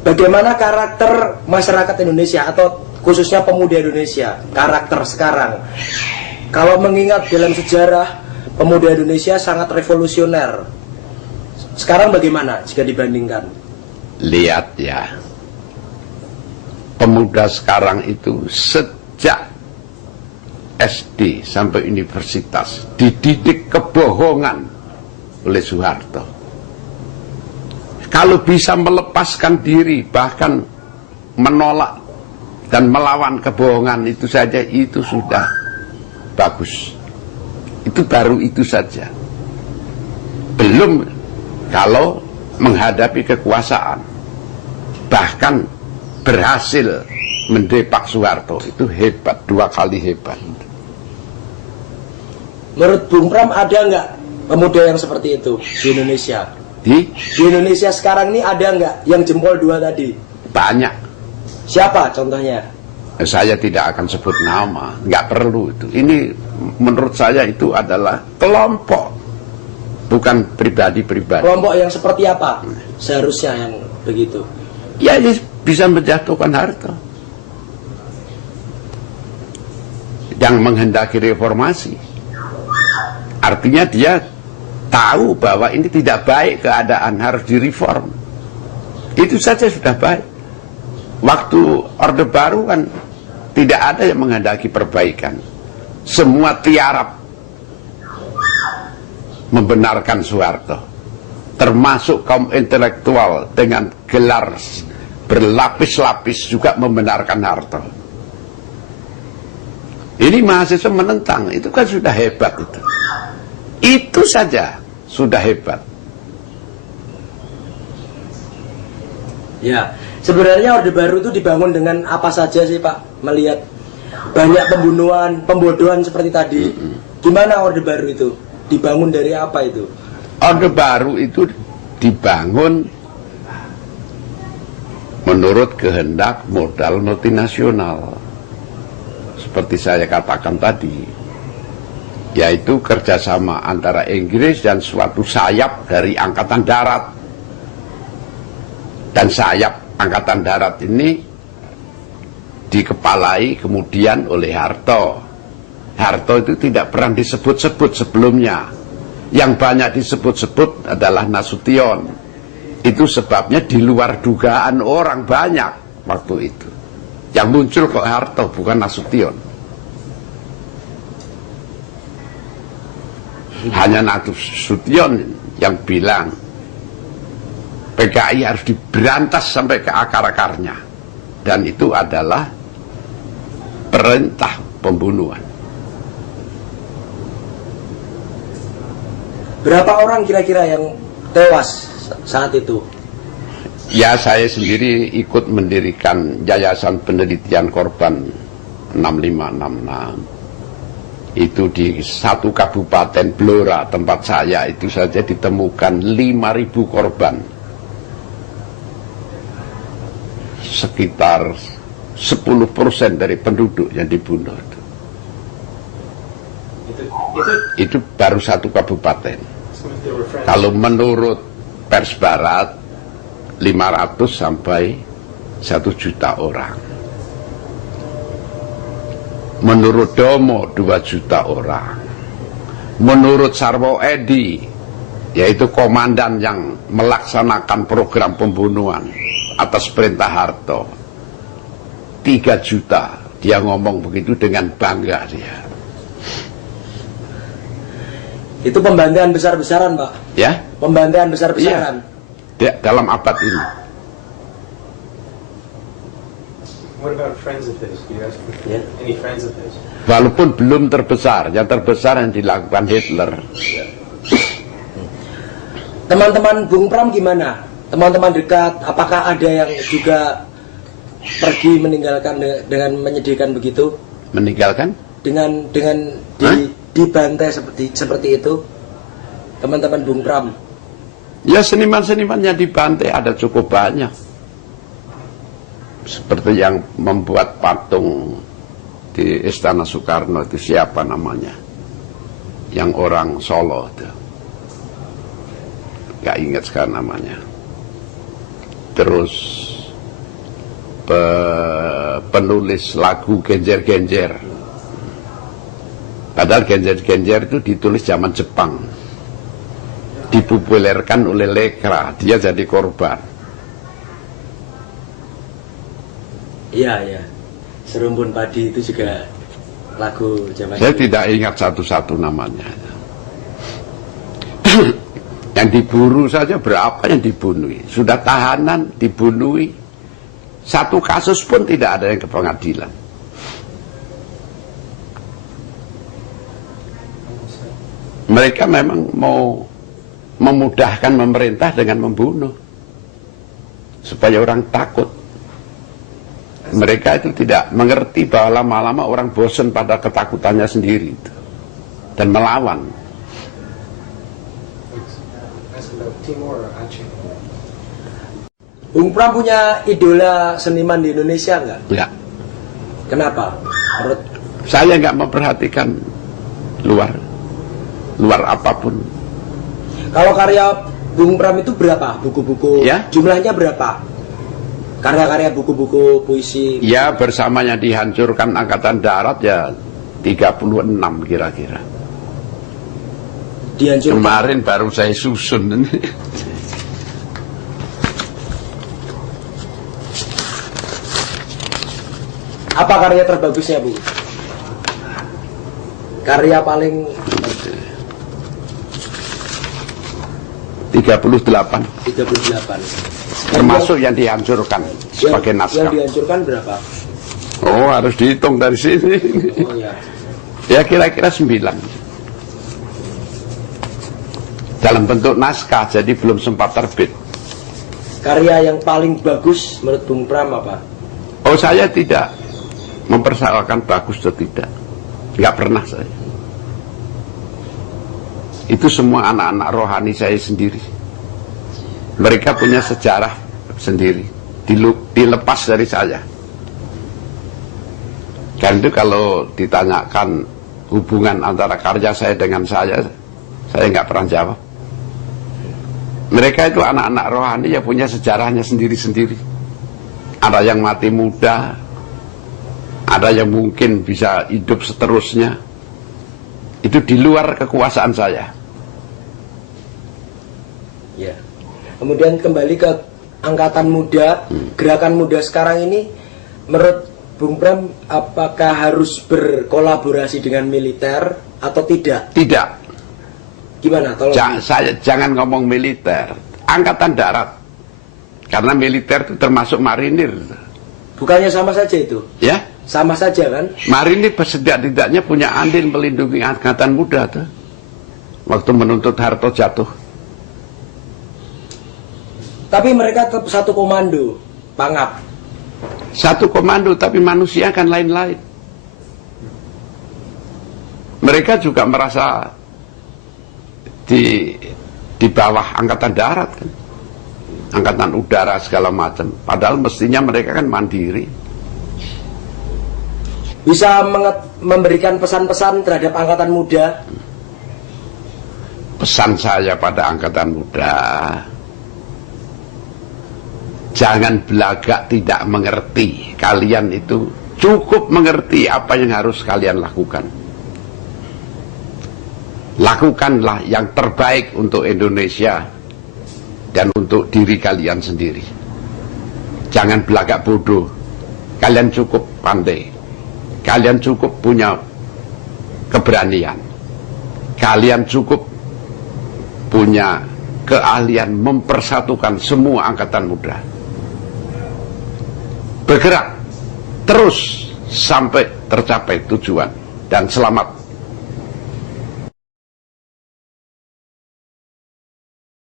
Bagaimana karakter masyarakat Indonesia atau khususnya pemuda Indonesia, karakter sekarang? Kalau mengingat dalam sejarah, pemuda Indonesia sangat revolusioner. Sekarang bagaimana jika dibandingkan? Lihat ya, pemuda sekarang itu sejak SD sampai universitas dididik kebohongan oleh Soeharto. Kalau bisa melepaskan diri, bahkan menolak dan melawan kebohongan itu saja, itu sudah bagus. Itu baru itu saja. Belum kalau menghadapi kekuasaan, bahkan berhasil mendepak Soeharto, itu hebat, 2 kali hebat. Menurut Bung Pram, ada nggak pemuda yang seperti itu di Indonesia? Di Indonesia sekarang ini ada nggak yang jempol 2 tadi? Banyak. Siapa contohnya? Saya tidak akan sebut nama, nggak perlu itu. Ini menurut saya itu adalah kelompok, bukan pribadi-pribadi. Kelompok yang seperti apa seharusnya yang begitu? Ya, ini bisa menjatuhkan Harto, yang menghendaki reformasi. Artinya dia tahu bahwa ini tidak baik keadaan, harus direform. Itu saja sudah baik. Waktu Orde Baru kan tidak ada yang menghendaki perbaikan. Semua tiarap membenarkan Soeharto, termasuk kaum intelektual dengan gelar berlapis-lapis juga membenarkan Harto. Ini mahasiswa menentang, itu kan sudah hebat itu. Itu saja sudah hebat. Ya, sebenarnya Orde Baru itu dibangun dengan apa saja sih Pak? Melihat banyak pembunuhan, pembodohan seperti tadi. Gimana Orde Baru itu? Dibangun dari apa itu? Orde Baru itu dibangun menurut kehendak modal multinasional. Seperti saya katakan tadi, yaitu kerjasama antara Inggris dan suatu sayap dari Angkatan Darat. Dan sayap Angkatan Darat ini dikepalai kemudian oleh Harto. Harto itu tidak pernah disebut-sebut sebelumnya. Yang banyak disebut-sebut adalah Nasution. Itu sebabnya di luar dugaan orang banyak waktu itu. Yang muncul kok Harto, bukan Nasution. Hanya Nasution yang bilang PKI harus diberantas sampai ke akar-akarnya, dan itu adalah perintah pembunuhan. Berapa orang kira-kira yang tewas saat itu? Ya, saya sendiri ikut mendirikan Yayasan Penelitian Korban 6566. Itu di satu kabupaten Blora, tempat saya itu saja ditemukan 5.000 korban. Sekitar 10% dari penduduk yang dibunuh. Itu baru satu kabupaten. Kalau menurut pers barat, 500 sampai 1 juta orang. Menurut Domo 2 juta orang. Menurut Sarwo Edi, yaitu komandan yang melaksanakan program pembunuhan atas perintah Harto, 3 juta. Dia ngomong begitu dengan bangga dia. Itu pembantaian besar-besaran Pak? Ya? Pembantaian besar-besaran? Iya. Dalam abad ini. What about friends of his? Do you ask any friends of his? Walaupun belum terbesar, yang terbesar yang dilakukan Hitler. Teman-teman Bung Pram gimana? Teman-teman dekat, apakah ada yang juga pergi meninggalkan dengan menyedihkan begitu? Meninggalkan? Dengan dibantai seperti itu, teman-teman Bung Pram? Ya, seniman-seniman yang dibantai ada cukup banyak. Seperti yang membuat patung di Istana Soekarno itu siapa namanya? Yang orang Solo itu. nggak ingat sekarang namanya. Terus penulis lagu Genjer-Genjer. Padahal Genjer-Genjer itu ditulis zaman Jepang, dipopulerkan oleh Lekra, dia jadi korban. Iya. Serumpun Padi itu juga lagu zaman Saya dulu. tidak ingat satu-satu namanya. Yang diburu saja berapa yang dibunuh. Sudah tahanan, dibunuh. Satu kasus pun tidak ada yang ke pengadilan. Mereka memang mau memudahkan pemerintah dengan membunuh. Supaya orang takut. Mereka itu tidak mengerti bahwa lama-lama orang bosan pada ketakutannya sendiri itu. Dan melawan. Ask about Timor or Aceh. Bung Pram punya idola seniman di Indonesia nggak? Ya. Kenapa? Menurut Saya nggak memperhatikan luar apapun. kalau karya Bung Pram itu berapa buku-buku? Ya. Jumlahnya berapa? Karya-karya buku-buku puisi. Ya, bersamanya dihancurkan Angkatan Darat ya 36 kira-kira. Dihancurkan. Kemarin baru saya susun. Apa karya terbagusnya, Bu? Karya paling 38. 38. Termasuk yang dihancurkan sebagai Yang naskah. dihancurkan berapa? Oh, harus dihitung dari sini. Oh ya. Ya kira-kira 9. Dalam bentuk naskah, jadi belum sempat terbit. Karya yang paling bagus menurut Bung Pram apa? Oh, saya tidak mempersoalkan bagus atau tidak. Nggak pernah saya. Itu semua anak-anak rohani saya sendiri. Mereka punya sejarah sendiri, dilepas dari saya. Dan itu kalau ditanyakan hubungan antara karya saya dengan saya nggak pernah jawab. Mereka itu anak-anak rohani yang punya sejarahnya sendiri-sendiri. Ada yang mati muda, ada yang mungkin bisa hidup seterusnya. Itu di luar kekuasaan saya. Ya. Kemudian kembali ke angkatan muda, gerakan muda sekarang ini, menurut Bung Pram, apakah harus berkolaborasi dengan militer atau tidak? Tidak. Gimana? Tolong. Saya jangan ngomong militer, angkatan darat. Karena militer itu termasuk marinir. Bukannya sama saja itu? Ya, Sama saja kan? marinir setidak-tidaknya punya andil melindungi angkatan muda tuh. Waktu menuntut Harto jatuh. Tapi mereka tetap satu komando, Pangap. Satu komando, tapi manusia kan lain-lain. Mereka juga merasa di bawah angkatan darat kan, angkatan udara segala macam. Padahal mestinya mereka kan mandiri. Bisa memberikan pesan-pesan terhadap angkatan muda. Pesan saya pada angkatan muda, jangan belagak tidak mengerti. Kalian itu cukup mengerti apa yang harus kalian lakukan. Lakukanlah yang terbaik untuk Indonesia dan untuk diri kalian sendiri. Jangan belagak bodoh. Kalian cukup pandai. Kalian cukup punya keberanian. Kalian cukup punya keahlian mempersatukan semua angkatan muda. Bergerak terus sampai tercapai tujuan, dan selamat